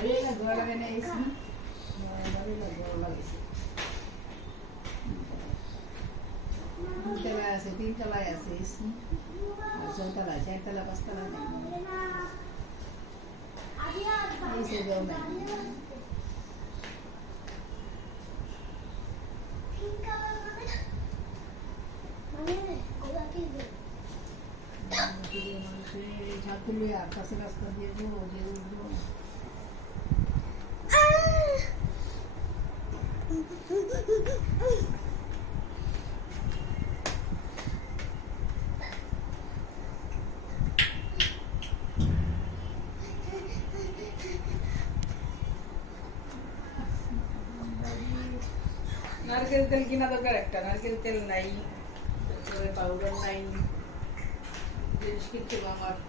La vida la ves. La la ves. La vida es una vida que no la ves. La la ves. La vida es una vida que la ves. La vida es no la ves. La vida es una vida que no la ves. La vida es নারকেল তেল কিনা দরকার একটা নারকেল তেল নাই তারপরে powder নাই জিনিস কিনতে হবে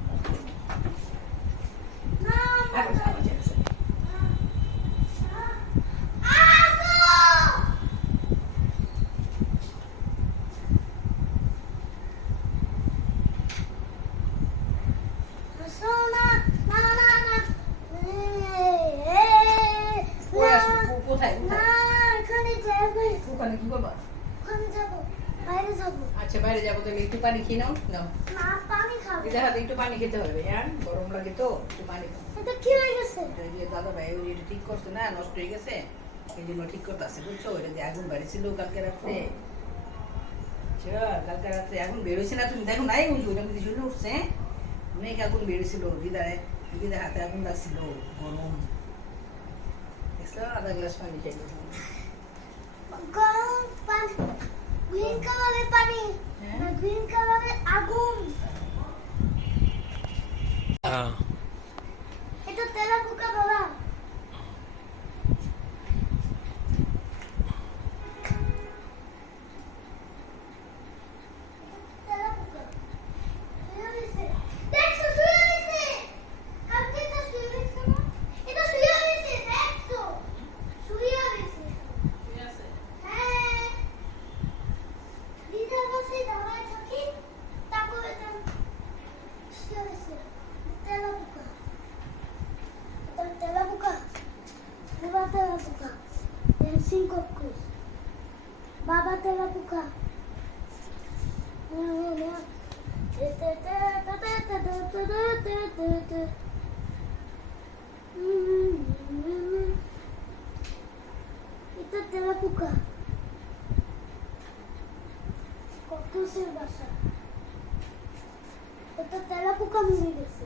ওখানে কি করবা আচ্ছা বাইরে যাব তাহলে একটু পানি খেয়ে নাও নাও হাতে একটু পানি খেতে হবে হ্যাঁ গরম লাগে তো একটু পানি খাও এটা যে দাদা ভাই ওই এটা ঠিক করছে না নষ্ট হয়ে গেছে এই জন্য ঠিক করতে আসছে বুঝছ ওইটা যে আগুন বাড়িছিল কালকে রাত্রে কালকে রাত্রে আগুন বেরোছে না তুমি দেখো নাই বুঝো ওটা কিন্তু উঠছে হ্যাঁ? অনেক আগুন বেরোছিল দিদারে দিদার হাতে আগুন লাগছিল গরম கிளாஸில் அதை per mi. তেলা পোকা ড্যান্সিং কক্কস বাবা তেলা পোকা এটা তেলা পোকা কক্কসের বাসা এটা তেলা পোকা মরে গেছে